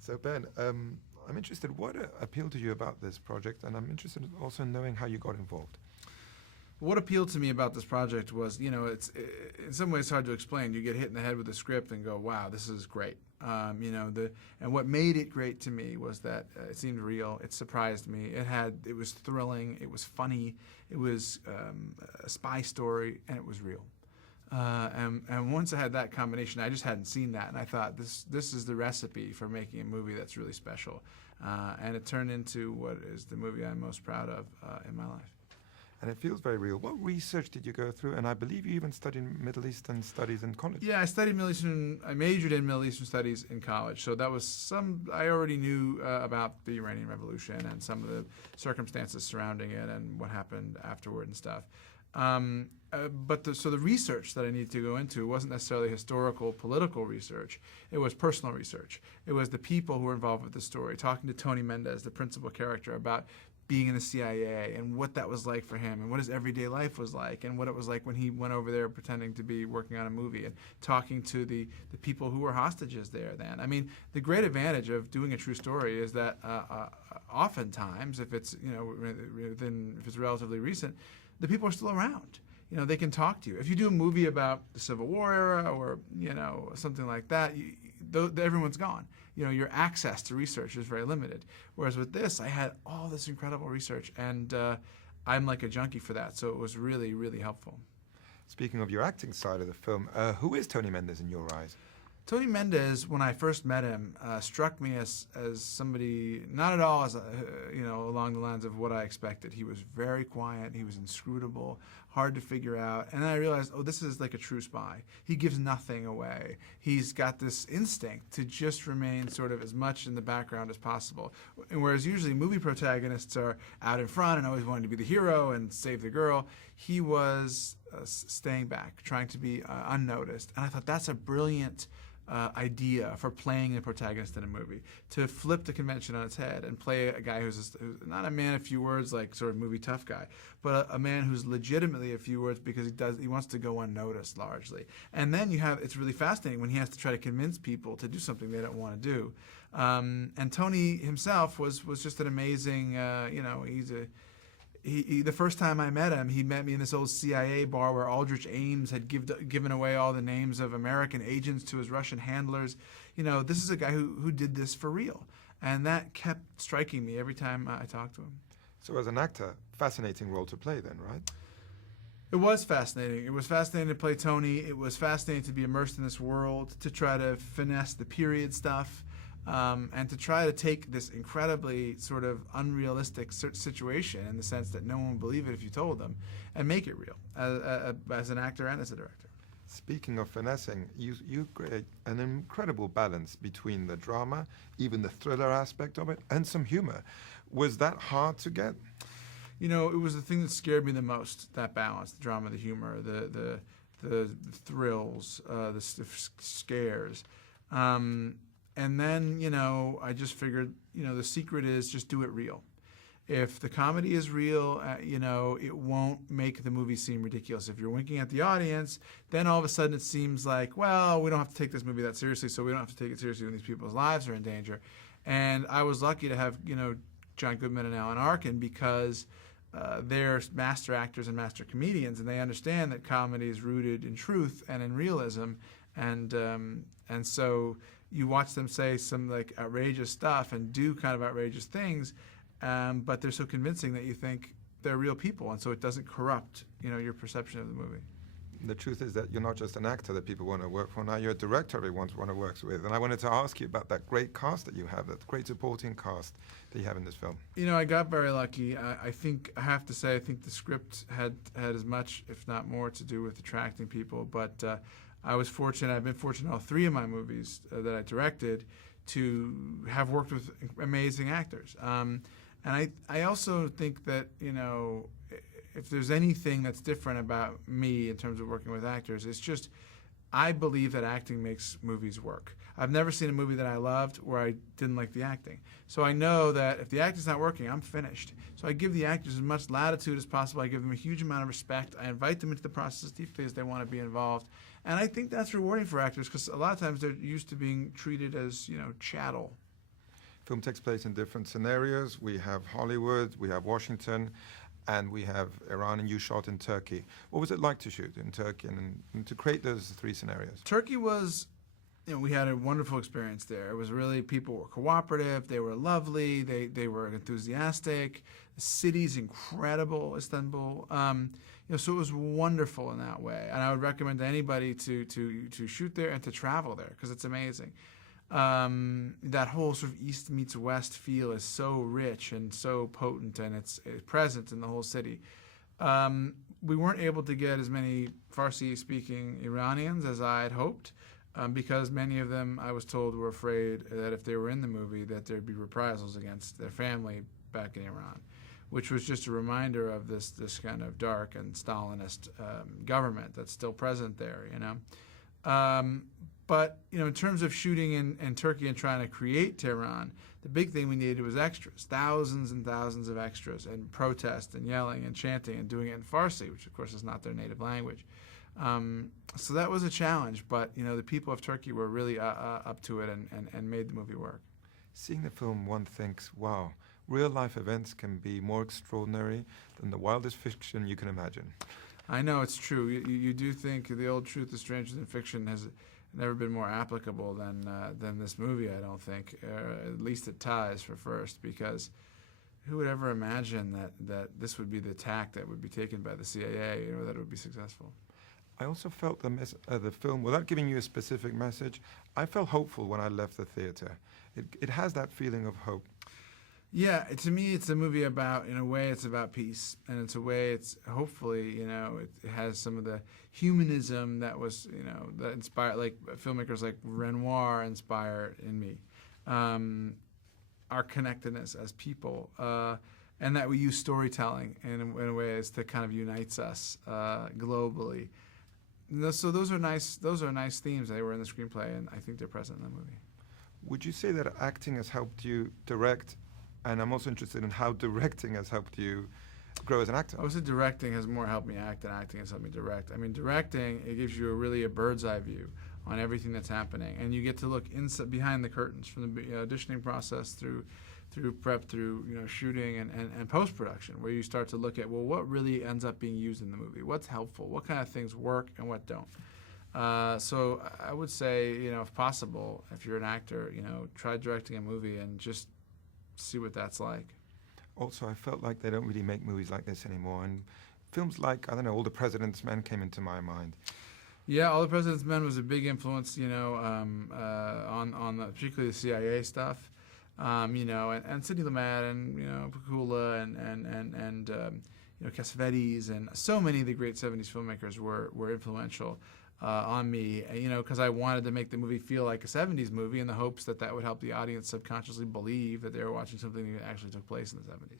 So Ben, I'm interested. What appealed to you about this project, and I'm interested also in knowing how you got involved. What appealed to me about this project was, it's in some ways hard to explain. You get hit in the head with a script and go, "Wow, this is great." And what made it great to me was that it seemed real. It surprised me. It was thrilling. It was funny. It was a spy story, and it was real. And once I had that combination, I just hadn't seen that, and I thought this is the recipe for making a movie that's really special. And it turned into what is the movie I'm most proud of in my life. And it feels very real. What research did you go through? And I believe you even studied Middle Eastern studies in college. Yeah, I majored in Middle Eastern studies in college. So that was I already knew about the Iranian Revolution and some of the circumstances surrounding it and what happened afterward and stuff. But the research that I needed to go into wasn't necessarily historical, political research. It was personal research. It was the people who were involved with the story, talking to Tony Mendez, the principal character, about being in the CIA and what that was like for him and what his everyday life was like and what it was like when he went over there pretending to be working on a movie and talking to the people who were hostages there then. I mean, the great advantage of doing a true story is that oftentimes, if it's, if it's relatively recent, the people are still around. They can talk to you. If you do a movie about the Civil War era or, something like that, everyone's gone. Your access to research is very limited. Whereas with this, I had all this incredible research, and I'm like a junkie for that. So it was really, really helpful. Speaking of your acting side of the film, who is Tony Mendez in your eyes? Tony Mendez, when I first met him, struck me as somebody not at all as along the lines of what I expected. He was very quiet. He was inscrutable, hard to figure out. And then I realized, this is like a true spy. He gives nothing away. He's got this instinct to just remain sort of as much in the background as possible. And whereas usually movie protagonists are out in front and always wanting to be the hero and save the girl, he was staying back, trying to be unnoticed. And I thought that's a brilliant idea for playing a protagonist in a movie, to flip the convention on its head and play a guy who's not a man of few words, like sort of movie tough guy, but a man who's legitimately a few words because he wants to go unnoticed largely. And then it's really fascinating when he has to try to convince people to do something they don't want to do. And Tony himself was just an amazing, the first time I met him, he met me in this old CIA bar where Aldrich Ames had given away all the names of American agents to his Russian handlers. This is a guy who did this for real. And that kept striking me every time I talked to him. So as an actor, fascinating role to play then, right? It was fascinating. It was fascinating to play Tony. It was fascinating to be immersed in this world, to try to finesse the period stuff. And to try to take this incredibly sort of unrealistic situation in the sense that no one would believe it if you told them, and make it real as an actor and as a director. Speaking of finessing, you create an incredible balance between the drama, even the thriller aspect of it, and some humor. Was that hard to get? It was the thing that scared me the most, that balance, the drama, the humor, the thrills, the scares. And then, I just figured, the secret is just do it real. If the comedy is real, it won't make the movie seem ridiculous. If you're winking at the audience, then all of a sudden it seems like, well, we don't have to take this movie that seriously, so we don't have to take it seriously when these people's lives are in danger. And I was lucky to have, John Goodman and Alan Arkin, because they're master actors and master comedians, and they understand that comedy is rooted in truth and in realism. And so you watch them say some like outrageous stuff and do kind of outrageous things, but they're so convincing that you think they're real people, and so it doesn't corrupt, your perception of the movie. The truth is that you're not just an actor that people want to work for now, you're a director everyone wants to work with. And I wanted to ask you about that great cast that you have, that great supporting cast that you have in this film. I got very lucky. I think I have to say, I think the script had as much, if not more, to do with attracting people, but I was fortunate. I've been fortunate all three of my movies that I directed to have worked with amazing actors. And I also think that, if there's anything that's different about me in terms of working with actors, it's just I believe that acting makes movies work. I've never seen a movie that I loved where I didn't like the acting. So I know that if the acting's not working, I'm finished. So I give the actors as much latitude as possible. I give them a huge amount of respect. I invite them into the process as deeply as they want to be involved. And I think that's rewarding for actors, because a lot of times they're used to being treated as, chattel. Film takes place in different scenarios. We have Hollywood, we have Washington, and we have Iran, and you shot in Turkey. What was it like to shoot in Turkey and to create those three scenarios? Turkey was, we had a wonderful experience there. It was really, people were cooperative, they were lovely, they were enthusiastic. The city's incredible, Istanbul. So it was wonderful in that way. And I would recommend to anybody to shoot there and to travel there, because it's amazing. That whole sort of East meets West feel is so rich and so potent, and it's present in the whole city. We weren't able to get as many Farsi-speaking Iranians as I had hoped, because many of them, I was told, were afraid that if they were in the movie that there'd be reprisals against their family back in Iran, which was just a reminder of this kind of dark and Stalinist government that's still present there, But, in terms of shooting in Turkey and trying to create Tehran, the big thing we needed was extras, thousands and thousands of extras, and protest and yelling and chanting and doing it in Farsi, which, of course, is not their native language. So that was a challenge, but, the people of Turkey were really up to it and made the movie work. Seeing the film, one thinks, wow, real-life events can be more extraordinary than the wildest fiction you can imagine. I know, it's true. You do think the old truth is stranger than fiction has never been more applicable than this movie, I don't think. At least it ties for first, because who would ever imagine that this would be the tack that would be taken by the CIA, that it would be successful? I also felt the film, without giving you a specific message, I felt hopeful when I left the theater. It has that feeling of hope. Yeah, to me, it's a movie about, in a way, it's about peace, and it's a way, it's hopefully, it has some of the humanism that was, that inspired, like filmmakers like Renoir inspired in me, our connectedness as people, and that we use storytelling in a way as to kind of unites us globally. So those are nice themes. They were in the screenplay, and I think they're present in the movie. Would you say that acting has helped you direct? And I'm also interested in how directing has helped you grow as an actor. I would say directing has more helped me act than acting has helped me direct. I mean, directing, it gives you really a bird's eye view on everything that's happening, and you get to look behind the curtains, from the auditioning process through prep, through shooting and post-production, where you start to look at, well, what really ends up being used in the movie? What's helpful? What kind of things work and what don't? So I would say, if possible, if you're an actor, try directing a movie and just see what that's like. Also, I felt like they don't really make movies like this anymore, and films like, I don't know, All the President's Men came into my mind. Yeah, All the President's Men was a big influence, on particularly the CIA stuff, and Sidney Lumet and Pakula and Cassavetes, and so many of the great 70s filmmakers were influential on me, because I wanted to make the movie feel like a 70s movie in the hopes that would help the audience subconsciously believe that they were watching something that actually took place in the 70s.